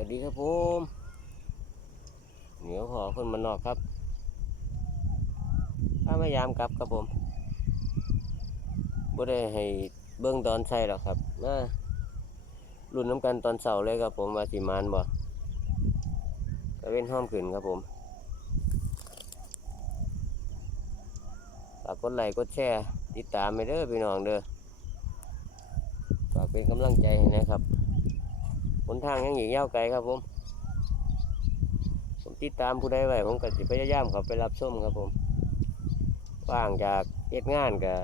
วัสดีครับผมเหนียวพอคนมันอกครับถ้ามายามกลับครับผมบ่ได้ให้เบิ้องตอนใช่หรอกครับมารุ่นน้ำกันตอนเสาร์เลยครับผมว่าสิมานบ่ก็เว้นห้อมขึ้นครับผมฝากกดไลค์กดแชร์ติดตามไปเด้อพี่น้องเด้อฝากเป็นกำลังใจนะครับ หนทางยังอีกยาวไกลครับผม ผมติดตามผู้ใดไว้ผมก็สิพยายามเขาไปรับส้มครับผมว่างจากเฮ็ดงานก็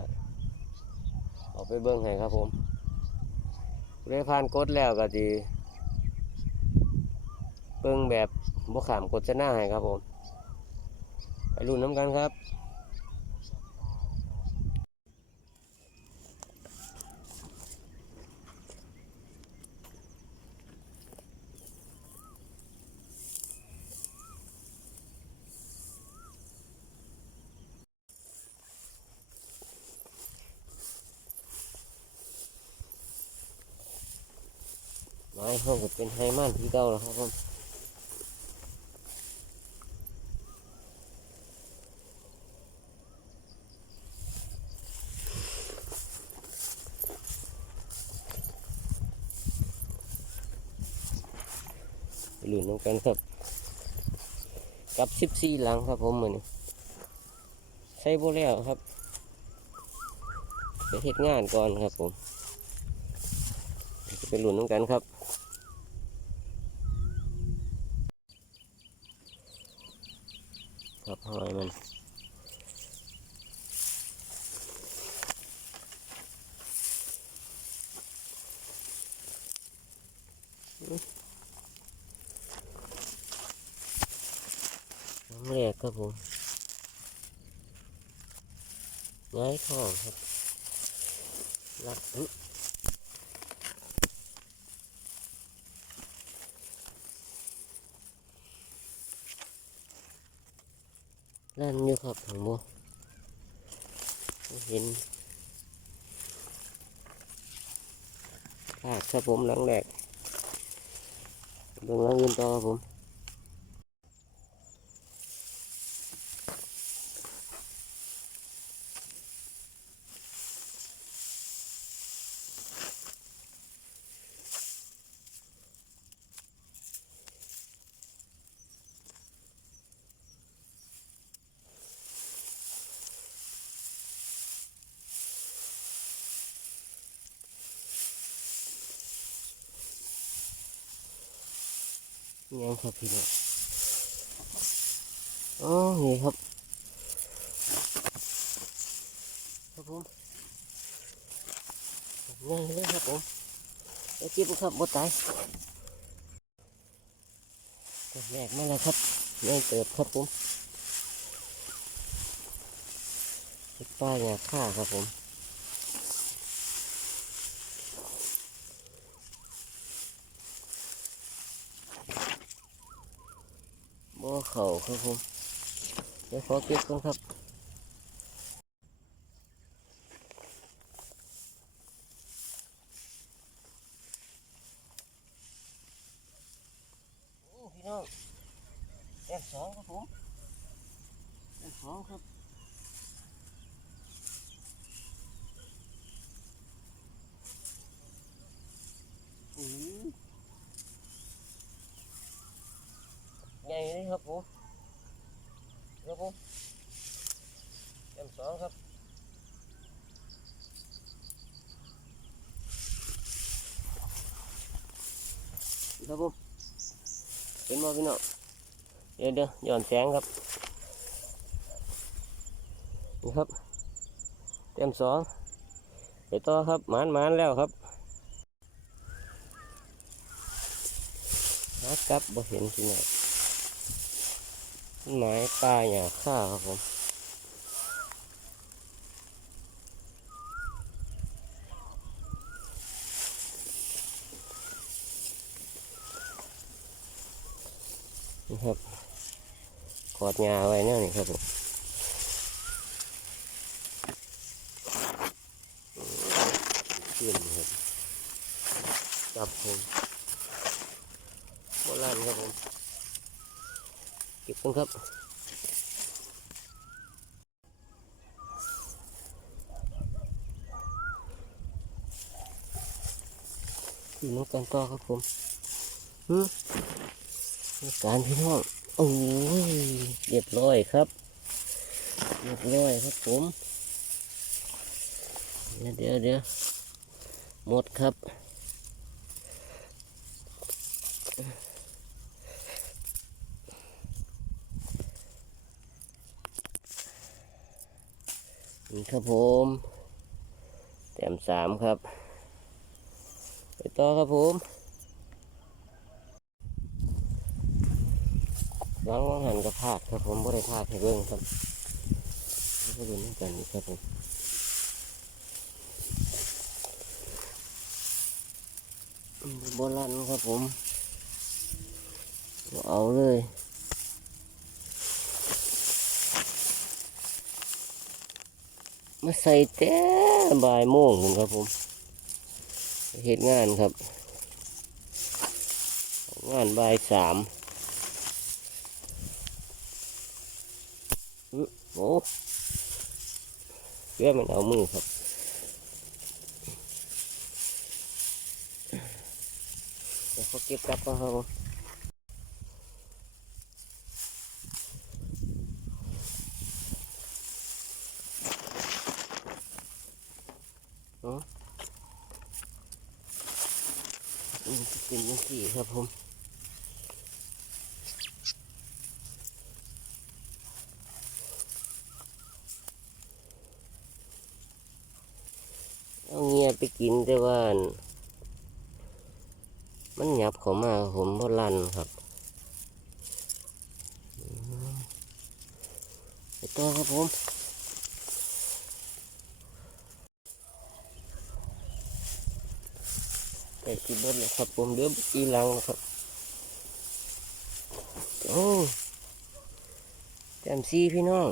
ออกไปเบิ่งให้ครับผมผู้ใดผ่านกดแล้วก็สิเบิ่งแบบบ่ขามกดจะหน้าให้ครับผม ไปรุ่นน้ำกันครับ ไม้ห้องก็เป็นไฮมันที่เก่าแล้วครับผมไปลุ้นน้ำกันครับกับสิบสี่หลังครับผมมือนี้ใช้โบแล้วครับไปเฮ็ดงานก่อนครับผมจะไปหลุ้นน้ำกันครับหอยมัน น้ำแรกครับผมง่ายท้องครับรักอื้อนั่นอยู่ครับผมบ่เห็นขาดครับผมหลังแรก เบิ่งหลังอื่นต่อครับผม ยังครับพี่น้องอ๋อนี่ครับ ครับผมง่ายเลยครับผมไอ้จิ๊บครับบดตายตัวแรกมาแล้วครับง่ายเติบครับผมเฮ็ดป้ายยาฆ่าครับผม เขาครับผมเดี๋ยวขอเก็บก่อนครับโอ้พี่น้องแอบสองครับผมแอบสองครับอือใหญ่เลยครับผมครับผมแต้มสองครับครับผมเป็นมาพี่น้องเดี๋ยวเดี๋ยวหย่อนแสงครับนี่ครับ เต็มสองไปต่อครับหมานหมานแล้วครับหากลับบ่เห็นที่ไหนไม้ป่าหญ้าข้าครับผมนี่ครับก อดหญ้าไว้เนี่ยนี่ครับผมขึ้นครับจับผมโบราณครับผมเก็บกันครับอยู่น้ำกันต่อครับผมฮึการพี่น้อง โอ้ยเรียบร้อยครับเรียบร้อยครับผม เดี๋ยวเดี๋ยวเดี๋ยวหมดครับนี่ครับผมแต้มสามครับ ไปต่อครับผม วางวาหันกับพาดครับผมบ่ได้พาดให้เบิ่งครับก็ดูนี่กันนี่ครับผมโบราณครับผม เอาเลยมาใส่แต่บ่ายโมงครับผมเหตุงานครับ งานบ่ายสามอื้อ โอ้เพื่อมันเอามือครับเดี๋ยวเขาเก็บกลับมาครับผมอืมเป็นยังสี่ครับผมเอาเงียไป กินแต่ว่า มันหยับเขามาผมบ่ลั่นครับไปต่อครับผมแต่ที่บนนะครับผมเดือบอีหลังครับ โอ้แต้มซีพี่น้อง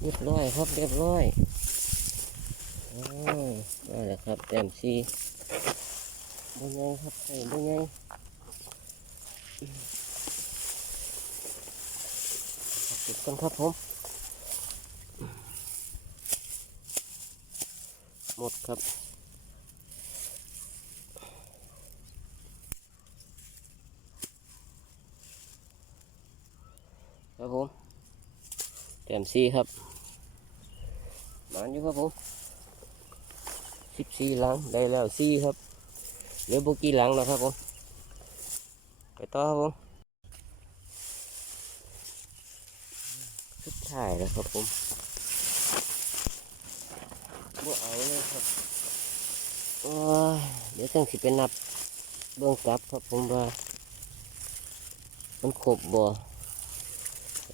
เรียบร้อยครับ เรียบร้อย มาแล้วครับแต้มซีบ่ไงครับใส่บ่ไงเก็บกันครับผมหมดครับครับผมแต้มซีครับมาอยู่ครับผม สิบสี่หลังได้แล้วซีครับเหลือโบกี้หลังแล้วครับผมไปต่อครับผมสุดท้ายแล้วครับผมบ่เอาเลยครับอ้ยเดี๋ยวจังสิเป็นนับเบื้องกลับครับผมว่ามันครบบ่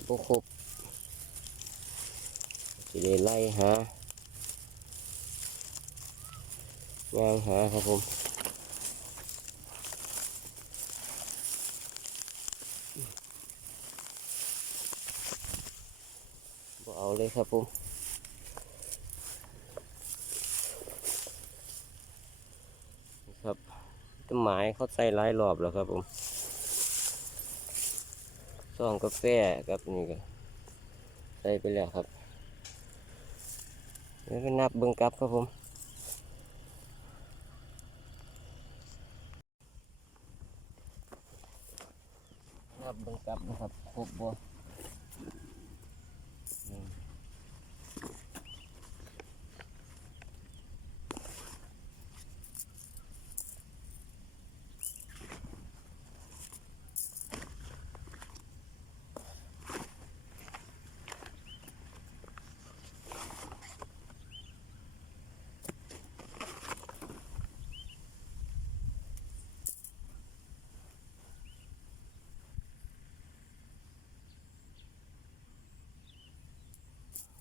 บ่ครบสิได้ไล่หา งานหาครับผมบเอาเลยครับผมครับต้นไม้เขาใส่หลายรอบแล้วครับผมซองกาแฟกับนี่ก็ใส่ไปแล้วครับเดี๋ยวไปนับเบิ้งกลับครับผม นับเบิ้งกลับนะครับครบบ่หนึ่ง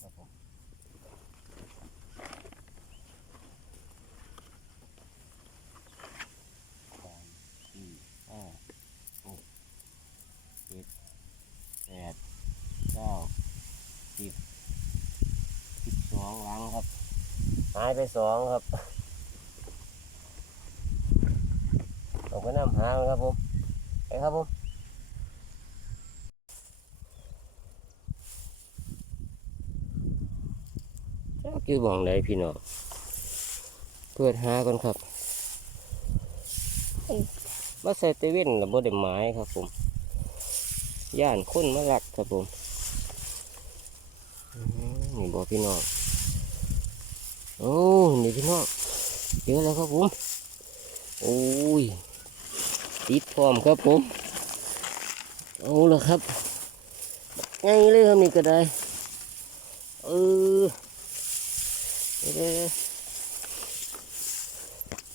ครับผมสามสี่ห้าหกเจ็ดแปดเก้าสิบสิบสองหลังครับ หายไปสองครับเราไปนำหาครับผมครับผมคือบองใดพี่น้องเปิดหาก่อนครับมาใส่เตเว่นแล้วบ่ได้ไม้ครับผม ย่านคนมาลักครับผมหนี่บอกพี่น้อง โอ้นี่พี่น้องเยอะแล้วครับผมโอ้ยติดพร้อมครับผมเอาละครับไงเลยครับนี่ก็ได้เออเดี๋ยว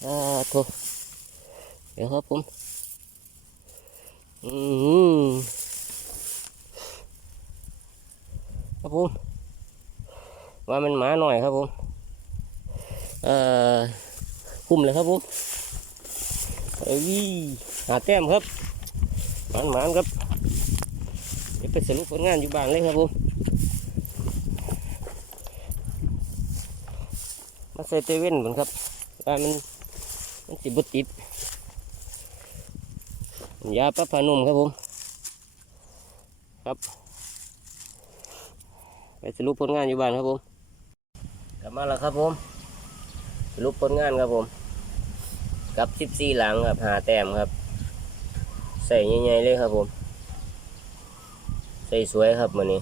อ่าโถเดี๋ยวครับผมอืมครับผมว่ามันหมาหน่อยครับผม คุ้มเลยครับผมเอ้ยหาแต้มครับหมานหมานครับเดี๋ยวไปสรุปผลงานอยู่บ้านเลยครับผมมาใส่เตเว่นก่อนครับว่ามันมันสิบติดยาปะพานุ่มครับผมครับ ไปสรุปผลงานอยู่บ้านครับผมกลับมาแล้วครับผม รุปผลงานครับผม กับสิบสี่หลังครับหาแต้มครับ ใส่ใหญ่ๆเลยครับผม ใส่สวยครับวันนี้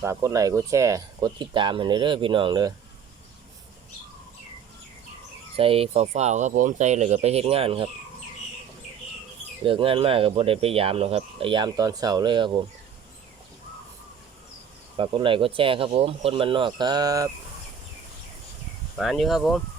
ฝากกดไลค์กดแชร์กดติดตามให้หน่อยเด้อพี่น้องเด้อใส่ฝ้าๆครับผมใส่เลยก็ไปเฮ็ดงานครับเลิกงานมากกับบ่ได้ไปยามหรอกครับยามตอนเช้าเลยครับผมฝากกดไลค์กดแชร์ครับผม คนมันนอกครับ มานอยู่ครับผม